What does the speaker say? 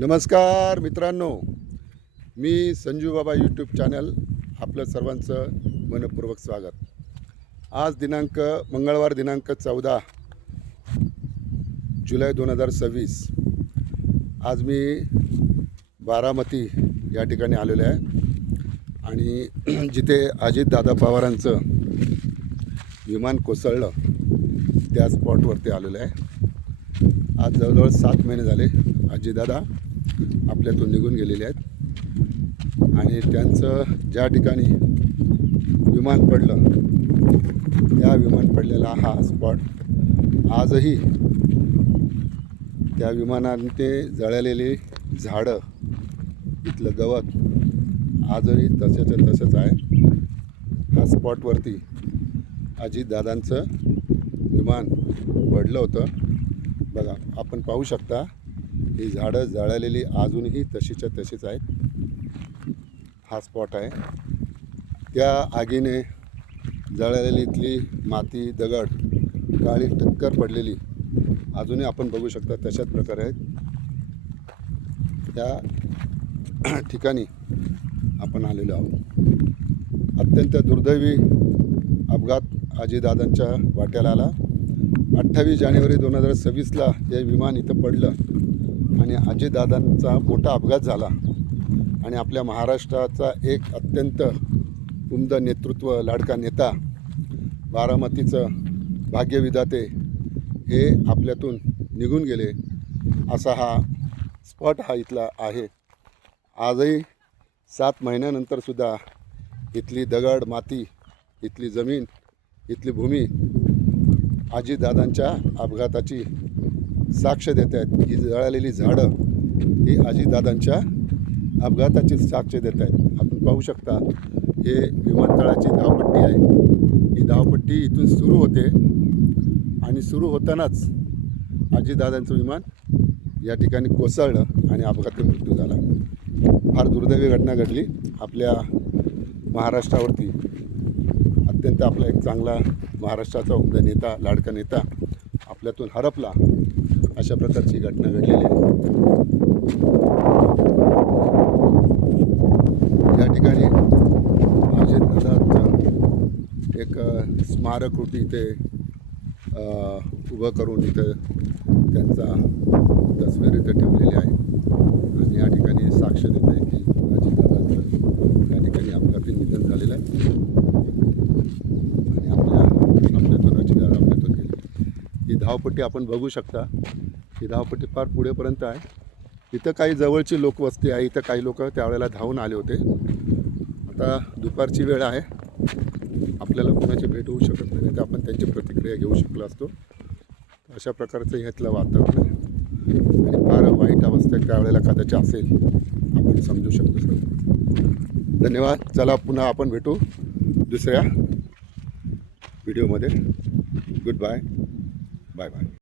नमस्कार मित्रांनो, मी संजू बाबा यूट्यूब चॅनल आपलं सर्वांचं मनपूर्वक स्वागत. आज मंगळवार दिनांक 14 जुलै 2026. आज मी बारामती या ठिकाणी आलेलो आहे आणि जिथे अजितदादा पवारांचं विमान कोसळलं त्या स्पॉटवरती आलेलो आहे. आज जवळजवळ 7 महिने झाले अजितदादा आपल्यातून निघून गेलेले आहेत आणि त्यांचं ज्या ठिकाणी विमान पडलं त्या विमान पडलेला हा स्पॉट आजही त्या विमानाने ते जळलेली झाडं, इथलं गवत आजही तसंच्या तसंच आहे. हा स्पॉटवरती अजितदादांचं विमान पडलं होतं. बघा, आपण पाहू शकता ही झाडं जळलेली अजूनही तशीच्या तशीच आहेत. हा स्पॉट आहे. त्या आगीने जळलेली इथली माती, दगड, काळी टक्कर पडलेली अजूनही आपण बघू शकता तशाच प्रकारे आहेत. त्या ठिकाणी आपण आलेलो आहोत. अत्यंत दुर्दैवी अपघात अजितदादांच्या वाट्याला आला. 28 जानेवारी 2026ला हे विमान इथं पडलं आणि अजितदादांचा मोठा अपघात झाला आणि आपल्या महाराष्ट्राचा एक अत्यंत उमद नेतृत्व, लाडका नेता, बारामतीचं भाग्यविधाते हे आपल्यातून निघून गेले. असा हा स्पॉट हा इथला आहे. आजही 7 महिन्यानंतरसुद्धा इथली दगड, माती, इथली जमीन, इथली भूमी अजितदादांच्या अपघाताची साक्ष देत आहेत. ही जळालेली झाडं ही अजितदादांच्या अपघाताची साक्ष देत आहेत. आपण पाहू शकता हे विमानतळाची धावपट्टी आहे. ही धावपट्टी इथून सुरू होते आणि सुरू होतानाच अजितदादांचं विमान या ठिकाणी कोसळलं आणि अपघाती मृत्यू झाला. फार दुर्दैवी घटना घडली आपल्या महाराष्ट्रावरती. अत्यंत आपला एक चांगला महाराष्ट्राचा उमद नेता, लाडका नेता आपल्यातून हरपला. अशा प्रकारची घटना घडलेली आहे. या ठिकाणी अजितदादांचं एक स्मारकरूपी इथे उभं करून इथं त्यांचा तस्वीर इथं ठेवलेली आहे आणि या ठिकाणी साक्ष देत आहे की अजितदादांचं या ठिकाणी अपघाती निधन झालेलं आहे आणि आपल्यातून अजितदादा आपल्यातून गेले. ही धावपट्टी आपण बघू शकता. ही धावपट्टी फार पुढेपर्यंत आहे. इथं काही जवळची लोकवस्ती आहे. इथं काही लोक त्यावेळेला धावून आले होते. आता दुपारची वेळ आहे. आपल्याला कोणाची भेट होऊ शकत नाही, तर आपण त्यांची प्रतिक्रिया घेऊ शकलो असतो. अशा प्रकारचं ह्यातलं वातावरण आहे आणि फार वाईट अवस्था त्यावेळेला कदाचित असेल, आपण समजू शकतो सर. धन्यवाद. चला, पुन्हा आपण भेटू दुसऱ्या व्हिडिओमध्ये. Good bye. Bye bye.